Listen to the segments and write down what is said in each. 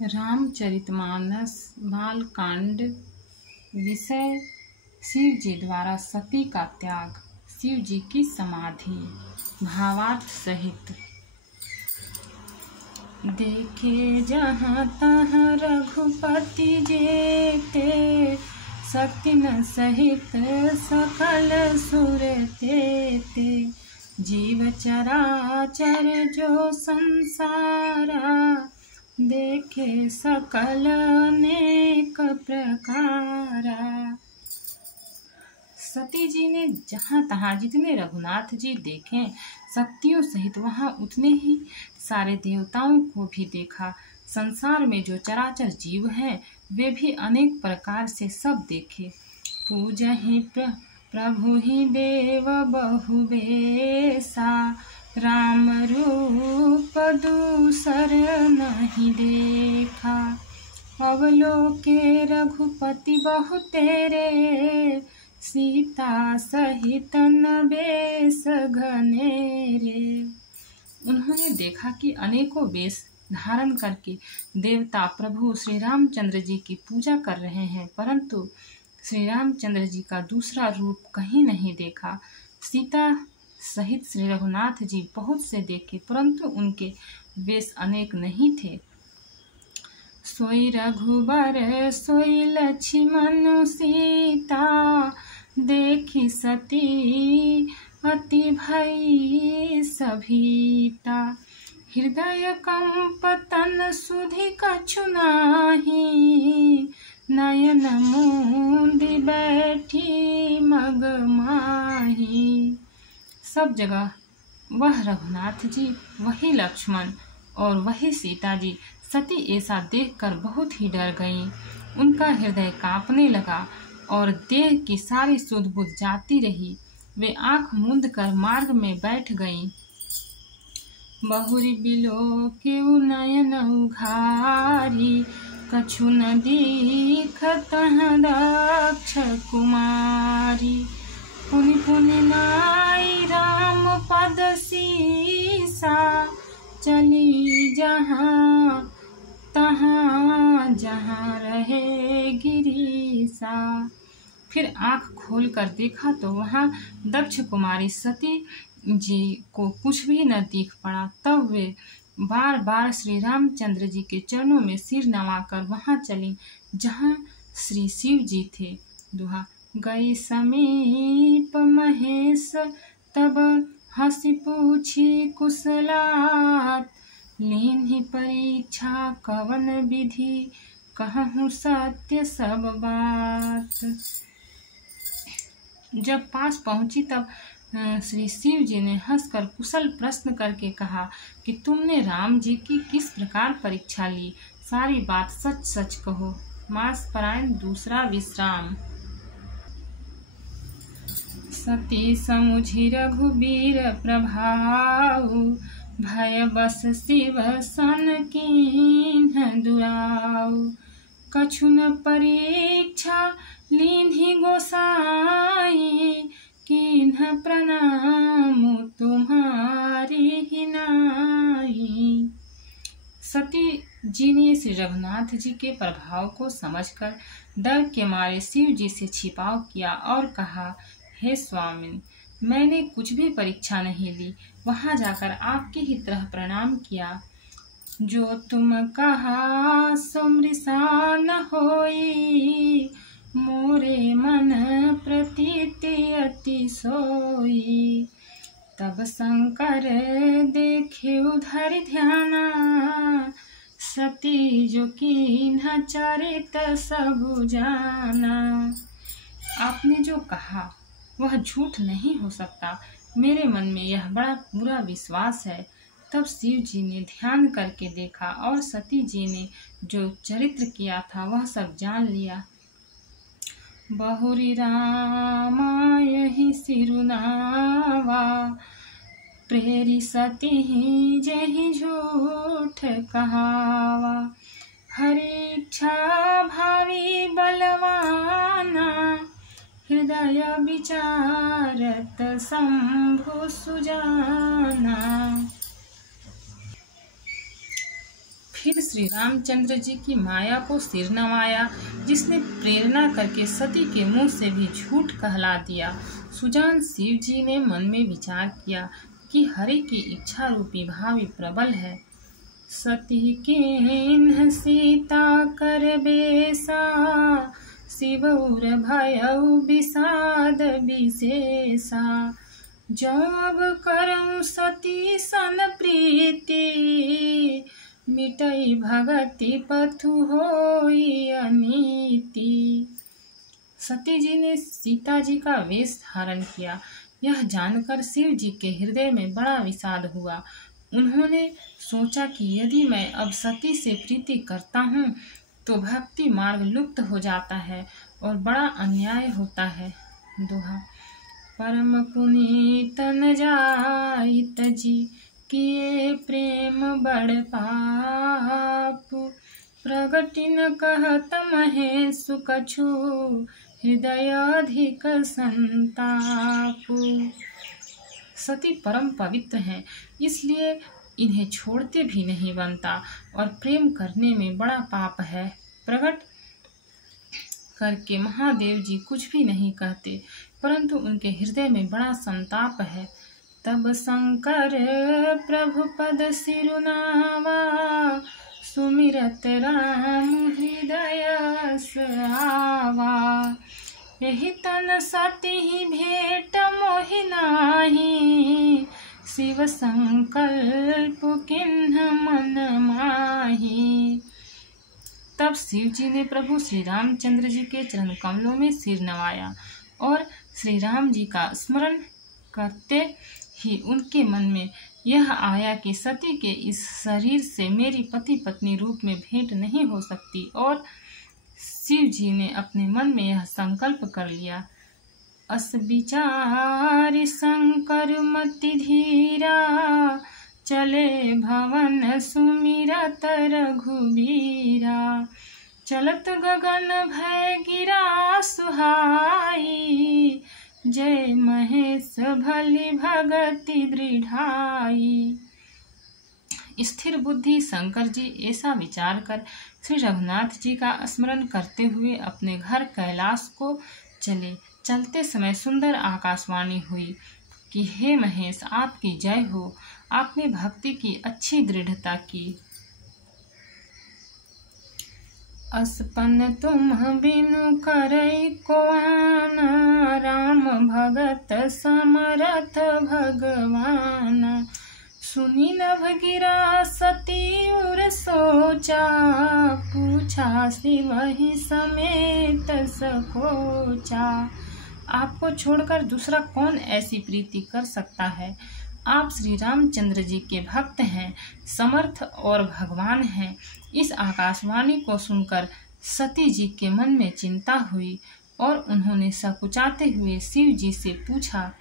रामचरितमानस बालकांड। विषय शिव जी द्वारा सती का त्याग, शिव जी की समाधि। भावार्थ सहित। देखे जहाँ तहाँ रघुपति जेते, शक्ति न सहित सकल सुर तेते। जीव चराचर जो संसारा, देखे सकल अनेक प्रकारा। सती जी ने जहाँ तहाँ जितने रघुनाथ जी देखे, शक्तियों सहित वहाँ उतने ही सारे देवताओं को भी देखा। संसार में जो चराचर जीव हैं, वे भी अनेक प्रकार से सब देखे। पूजहि प्रभु ही देव बहुबेसा, राम रूप दूसर नहीं देखा। अवलोके रघुपति बहु तेरे, सीता सहित नबेस घनेरे। उन्होंने देखा कि अनेकों वेश धारण करके देवता प्रभु श्री रामचंद्र जी की पूजा कर रहे हैं, परंतु श्री रामचंद्र जी का दूसरा रूप कहीं नहीं देखा। सीता सहित श्री रघुनाथ जी बहुत से देखे, परंतु उनके वेश अनेक नहीं थे। सोई रघुबर सोई लक्ष्मण सीता, देखी सती अति भई सभीता। हृदय कंप तन सुधि कछु नाही, नयन मूंदि बैठी मग माही। सब जगह वह रघुनाथ जी, वही लक्ष्मण और वही सीता जी। सती ऐसा देखकर बहुत ही डर गईं। उनका हृदय कांपने लगा और देह की सारी सुध बुध जाती रही। वे आंख मूंद कर मार्ग में बैठ गईं। बहुरी बिलो के नयन उघारी, कछु न दीखत दक्ष कुमारी। पुनि पुनि नाई राम पद सीसा, चली जहाँ तहाँ जहाँ रहे गिरीसा। फिर आंख खोलकर देखा तो वहाँ दक्ष कुमारी सती जी को कुछ भी न दिख पड़ा। तब वे बार बार श्री रामचंद्र जी के चरणों में सिर नवाकर वहाँ चली जहाँ श्री शिव जी थे। दुहा। गई समीप महेश तब हंसी पूछी कुशलात, लीन्ही परीक्षा कवन विधि, कहूँ सत्य सब बात। जब पास पहुंची तब श्री शिव जी ने हंसकर कुशल प्रश्न करके कहा कि तुमने राम जी की किस प्रकार परीक्षा ली, सारी बात सच सच कहो। मास परायण दूसरा विश्राम। सती समुझि रघुबीर प्रभाऊ, भय बस शिव सन कीन्ह दुराऊ। कछु न परीक्षा लीन्ही गोसाई, कीन्ह प्रणाम तुम्हारी ही नाई। सती जी ने श्री रघुनाथ जी के प्रभाव को समझकर डर के मारे शिव जी से छिपाव किया और कहा, हे स्वामिन, मैंने कुछ भी परीक्षा नहीं ली, वहां जाकर आपकी ही तरह प्रणाम किया। जो तुम कहा सो मृषा न होई, मोरे मन प्रतीति अति सोई। तब शंकर देखे उधर ध्याना, सती जो कीन्ह चरित सब जाना। आपने जो कहा वह झूठ नहीं हो सकता, मेरे मन में यह बड़ा पूरा विश्वास है। तब शिव जी ने ध्यान करके देखा और सती जी ने जो चरित्र किया था वह सब जान लिया। बहुरी रामा यही सिरुनावा, प्रेरी सती ही जही झूठ कहावा। हरि इच्छा भावी बलवाना, हृदय विचारत शंभु सुजाना। फिर श्री रामचंद्र जी की माया को सिर नवाया, जिसने प्रेरणा करके सती के मुंह से भी झूठ कहला दिया। सुजान शिव जी ने मन में विचार किया कि हरि की इच्छा रूपी भावी प्रबल है। सती किन्ह सीता कर बेसा, शिवउर भयउ विषाद विशेषा। जब करऊँ सती सन प्रीति, मिटई भगति पथु होई अनीति। सती जी ने सीता जी का वेश धारण किया। यह जानकर शिव जी के हृदय में बड़ा विषाद हुआ। उन्होंने सोचा कि यदि मैं अब सती से प्रीति करता हूँ तो भक्ति मार्ग लुप्त हो जाता है और बड़ा अन्याय होता है। दोहा। परम पुनीत न जाइत जी, किए प्रेम बड़ पाप। प्रगटिन कहत महेश कछु, हृदय अधिक संताप। सती परम पवित्र हैं, इसलिए इन्हें छोड़ते भी नहीं बनता और प्रेम करने में बड़ा पाप है। प्रकट करके महादेव जी कुछ भी नहीं कहते, परंतु उनके हृदय में बड़ा संताप है। तब शंकर प्रभु पद सिरुनावा, सुमिरत राम हृदय आवा। यही तन सती ही भेंट मोहि नाही, शिव संकल्प किन्ह मन माही। तब शिव जी ने प्रभु श्री रामचंद्र जी के चरण कमलों में सिर नवाया और श्री राम जी का स्मरण करते ही उनके मन में यह आया कि सती के इस शरीर से मेरी पति पत्नी रूप में भेंट नहीं हो सकती, और शिव जी ने अपने मन में यह संकल्प कर लिया। अस विचार शंकर मति धीरा, चले भवन सुमिरत रघुबीरा। चलत गगन भय गिरा सुहाई, जय महेश भली भगति दृढ़ाई। स्थिर बुद्धि शंकर जी ऐसा विचार कर श्री रघुनाथ जी का स्मरण करते हुए अपने घर कैलाश को चले। चलते समय सुंदर आकाशवाणी हुई कि हे महेश, आपकी जय हो, आपने भक्ति की अच्छी दृढ़ता की। असपन तुम बिनु करई को आना, राम भगत समरथ भगवान। सुनी नभ गिरा सती उर सोचा, पूछा शिव ही समेत सकोचा। आपको छोड़कर दूसरा कौन ऐसी प्रीति कर सकता है। आप श्री रामचंद्र जी के भक्त हैं, समर्थ और भगवान हैं। इस आकाशवाणी को सुनकर सती जी के मन में चिंता हुई और उन्होंने सकुचाते हुए शिव जी से पूछा,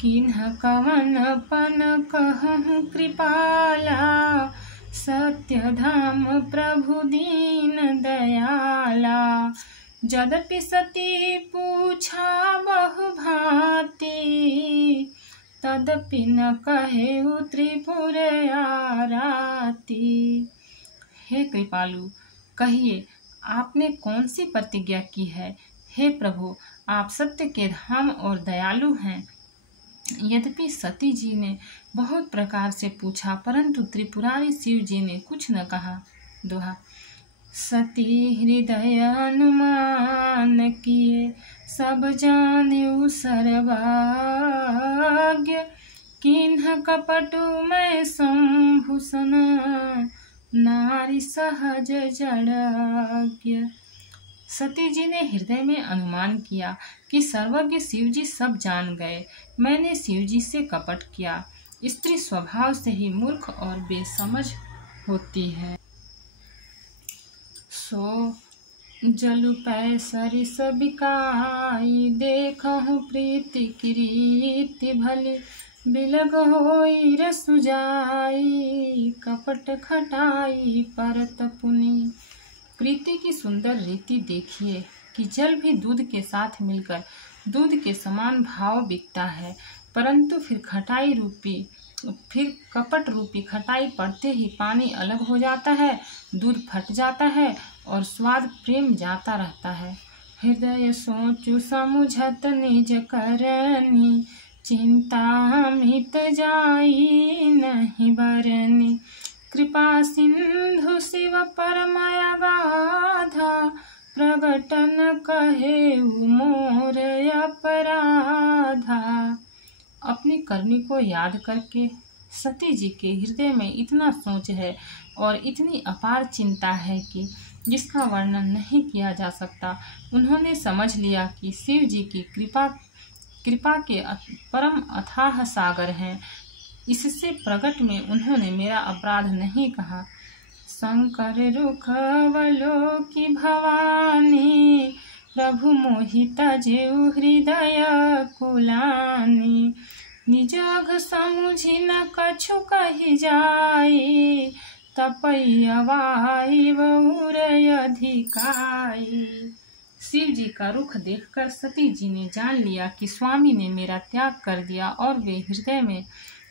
किन्ह कवन पन कहूँ कृपाला, सत्य धाम प्रभु दीन दयाला। यद्यपि सती पूछा बहु भांति, तदपि न कहे त्रिपुर आराती। हे कृपालु, कहिए आपने कौन सी प्रतिज्ञा की है। हे प्रभु, आप सत्य के धाम और दयालु हैं। यद्यपि सती जी ने बहुत प्रकार से पूछा, परंतु त्रिपुरारी शिव जी ने कुछ न कहा। दोहा। सती हृदय अनुमान किए, सब जान्यु सर्वज्ञ। किन्ह कपटु मैं संभूषण, नारी सहज जड़ज्ञ। सती जी ने हृदय में अनुमान किया कि सर्वज्ञ शिव जी सब जान गए। मैंने शिव जी से कपट किया। स्त्री स्वभाव से ही मूर्ख और बेसमझ होती है। सो जलु पै सरिस बिकाई, देखहु प्रीति किरीति भली। बिलग होई रसु जाई, कपट खटाई परत पुनि। प्रीति की सुंदर रीति देखिए कि जल भी दूध के साथ मिलकर दूध के समान भाव बिकता है, परंतु फिर खटाई रूपी फिर कपट रूपी खटाई पड़ते ही पानी अलग हो जाता है, दूध फट जाता है और स्वाद प्रेम जाता रहता है। हृदय सोचु समुझत निज करनी, चिंता मित जाई नहीं बरनी। कृपा सिंधु शिव परमय गाधा, प्रगटन कहे मोर अपराधा। अपनी करनी को याद करके सती जी के हृदय में इतना सोच है और इतनी अपार चिंता है कि जिसका वर्णन नहीं किया जा सकता। उन्होंने समझ लिया कि शिव जी की कृपा के परम अथाह सागर हैं। इससे प्रकट में उन्होंने मेरा अपराध नहीं कहा। शंकर रुख अवलोकी भवानी, प्रभु मोहित जेउ हृदय कुलानी। निज अघ समुझि न कछु कहि जाई, तपैयवाई बहुर अधिकाई। शिव जी का रुख देखकर सती जी ने जान लिया कि स्वामी ने मेरा त्याग कर दिया और वे हृदय में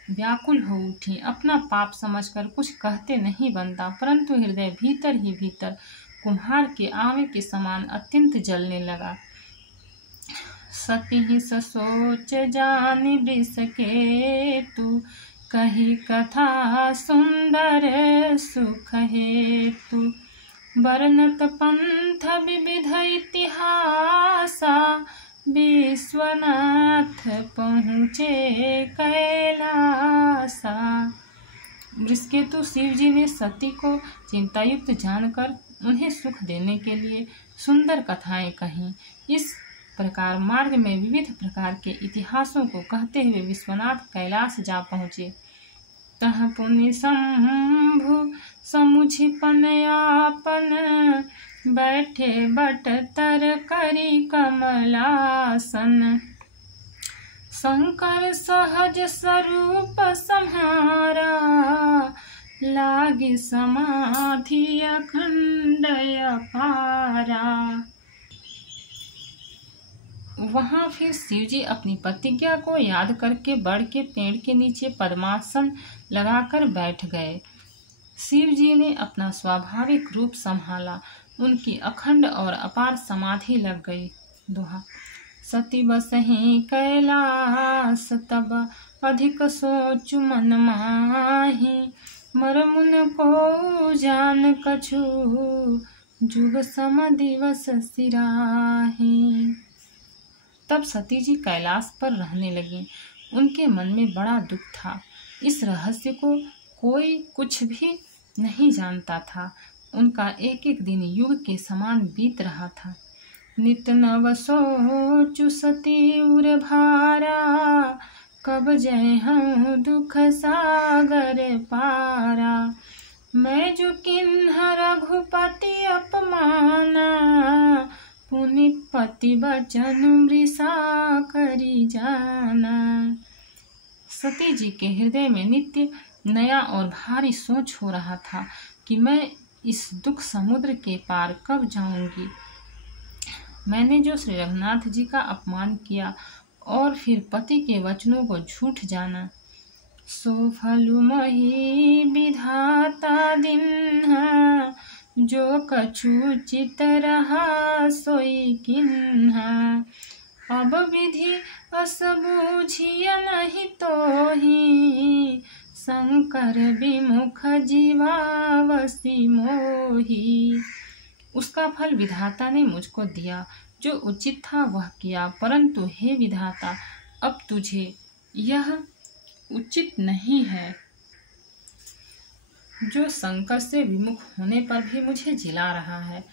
व्याकुल हो उठी। अपना पाप समझकर कुछ कहते नहीं बनता, परंतु हृदय भीतर ही भीतर कुम्हार के आवे के समान अत्यंत जलने लगा। सती सोच जानि वृष केतु, कही कथा सुंदर सुख हेतु। वर्णत पंथ विविध इतिहासा, विश्वनाथ पहुँचे कैलासा। वृषकेतु शिव जी ने सती को चिंतायुक्त जानकर उन्हें सुख देने के लिए सुंदर कथाएं कहीं। इस प्रकार मार्ग में विविध प्रकार के इतिहासों को कहते हुए विश्वनाथ कैलाश जा पहुँचे। तह पुनि शंभु समुझि पनयापन, बैठे बट तर करी कमलासन। शंकर सहज स्वरूप सम्हारा, लागी समाधि अखंड अपारा। वहां फिर शिव जी अपनी प्रतिज्ञा को याद करके बड़ के पेड़ के नीचे पद्मासन लगाकर बैठ गए। शिव जी ने अपना स्वाभाविक रूप संभाला, उनकी अखंड और अपार समाधि लग गई। दोहा। सती बसहि कैलास, तब अधिक सोचु मन माही। मरमुन को जान कछु, जुग सम दिवस सिराही। तब सती जी कैलाश पर रहने लगी। उनके मन में बड़ा दुख था। इस रहस्य को कोई कुछ भी नहीं जानता था। उनका एक एक दिन युग के समान बीत रहा था। नित नव सोचु सती उर भारा, कब जय हम दुख सागर पारा। मैं जो किन्ह रघुपति अपमाना, पुनि पति बचन मृषा करी जाना। सती जी के हृदय में नित्य नया और भारी सोच हो रहा था कि मैं इस दुख समुद्र के पार कब जाऊंगी। मैंने जो श्री रघुनाथ जी का अपमान किया और फिर पति के वचनों को झूठ जाना, सो फलु मही विधाता दिन्हा। जो कछु चित रहा सोई किन्हा। अब विधि अस बूझिय नहीं तोही, शंकर विमुख जीवावसी मोही। उसका फल विधाता ने मुझको दिया, जो उचित था वह किया, परंतु हे विधाता, अब तुझे यह उचित नहीं है जो शंकर से विमुख होने पर भी मुझे जिला रहा है।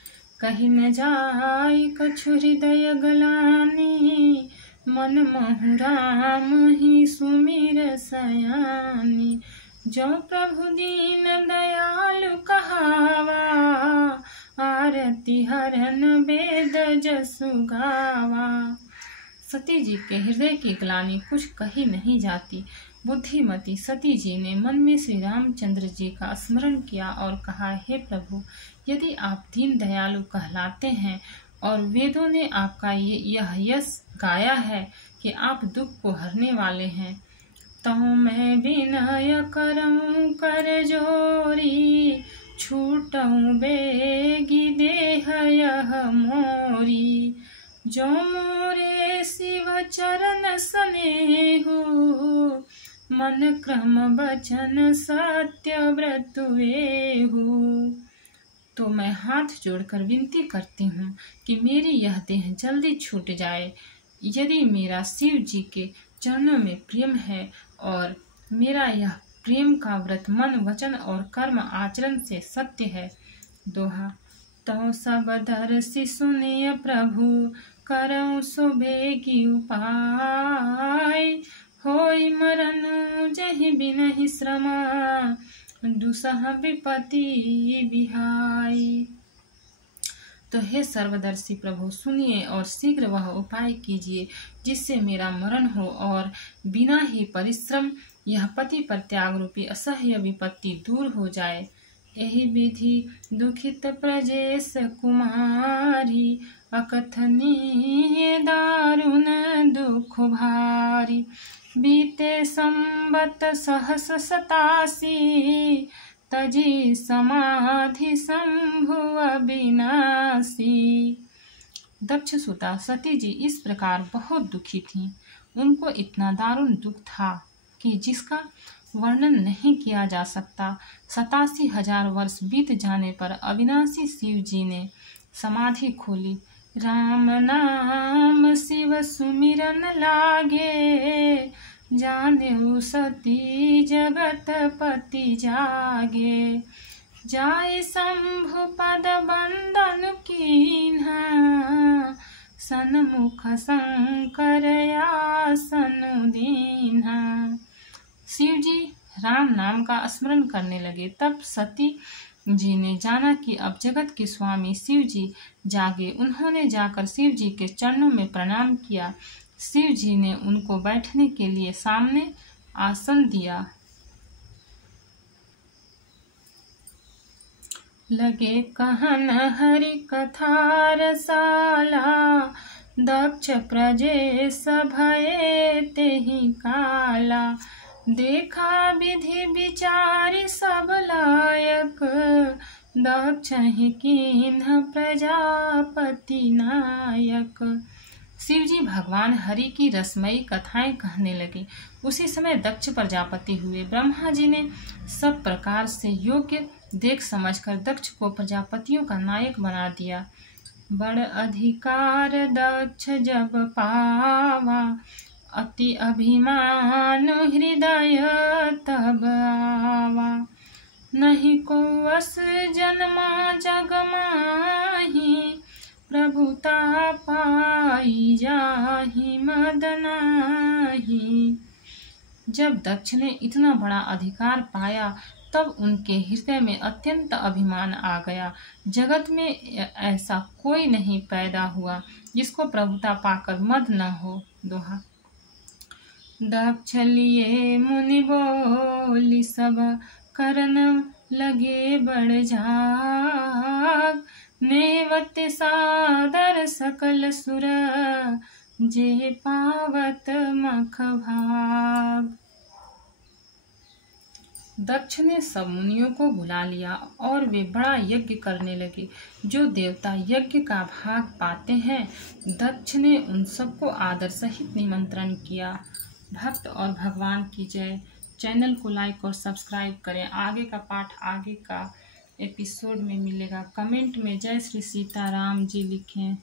कहीं न जाई कछु हृदय गलानी, मन महु राम ही सुमिर सयानी। जो प्रभु दीन दयालु कहावा, आरती हरन वेद जसु गावा। सती जी के हृदय की ग्लानि कुछ कही नहीं जाती। बुद्धिमती सती जी ने मन में श्री रामचंद्र जी का स्मरण किया और कहा, हे प्रभु, यदि आप दीन दयालु कहलाते हैं और वेदों ने आपका यह यश गाया है कि आप दुख को हरने वाले हैं, तो मैं विनय करऊँ कर जोरी, छूटऊँ बेगी देह यह मोरी। जो मोरे शिव चरण स्नेहु, मन क्रम वचन सत्य व्रत वेहु। तो मैं हाथ जोड़कर विनती करती हूँ कि मेरी यह देह जल्दी छूट जाए। यदि मेरा शिव जी के चरणों में प्रेम है और मेरा यह प्रेम का व्रत मन वचन और कर्म आचरण से सत्य है। दोहा। तो सब दर्शी सुनिय प्रभु, करऊँ सुबेगी उपाय। होई मरण जहि बिनहि श्रम, दुसह विपत्ति बिहाई। तो हे सर्वदर्शी प्रभु, सुनिए और शीघ्र वह उपाय कीजिए जिससे मेरा मरण हो और बिना ही परिश्रम यह पति पर त्याग रूपी असह्य विपत्ति दूर हो जाए। यही विधि दुखित प्रजेश कुमारी, अकथनीय दारुण दुख भारी। बीते संवत सहस 87, तजी समाधि शंभु अविनाशी। दक्ष सुता सती जी इस प्रकार बहुत दुखी थीं। उनको इतना दारुण दुख था कि जिसका वर्णन नहीं किया जा सकता। 87,000 वर्ष बीत जाने पर अविनाशी शिव जी ने समाधि खोली। राम नाम शिव सुमिरन लागे, जाने सती जगत पति जागे। जाय शंभु पद बंदन कीन्हा, सन्मुख शंकर आसन दीन्हा। शिव जी राम नाम का स्मरण करने लगे। तब सती जी ने जाना कि अब जगत के स्वामी शिव जी जागे। उन्होंने जाकर शिव जी के चरणों में प्रणाम किया। शिव जी ने उनको बैठने के लिए सामने आसन दिया। लगे कहन हरि कथा रसाला, दक्ष प्रजेश भये तेहि काला। देखा विधि विचारि सब लायक, दक्ष ही कीन्ह प्रजापति नायक। शिवजी भगवान हरि की रसमयी कथाएं कहने लगे। उसी समय दक्ष प्रजापति हुए। ब्रह्मा जी ने सब प्रकार से योग्य देख समझकर दक्ष को प्रजापतियों का नायक बना दिया। बड़ अधिकार दक्ष जब पावा, अति अभिमान हृदय तब आवा। नहीं को वस जन्मा जग माही, प्रभुता पाई जाहि मद नाही। जब दक्ष ने इतना बड़ा अधिकार पाया तब उनके हृदय में अत्यंत अभिमान आ गया। जगत में ऐसा कोई नहीं पैदा हुआ जिसको प्रभुता पाकर मद न हो। दोहा। दक्ष लिए मुनि बोली सब, करन लगे बड़ जाग। नेवत सादर सकल सुर, जे पावत मख भाग। दक्ष ने सब मुनियों को बुला लिया और वे बड़ा यज्ञ करने लगे। जो देवता यज्ञ का भाग पाते हैं, दक्ष ने उन सबको आदर सहित निमंत्रण किया। भक्त और भगवान की जय। चैनल को लाइक और सब्सक्राइब करें। आगे का पाठ आगे का एपिसोड में मिलेगा। कमेंट में जय श्री सीताराम जी लिखें।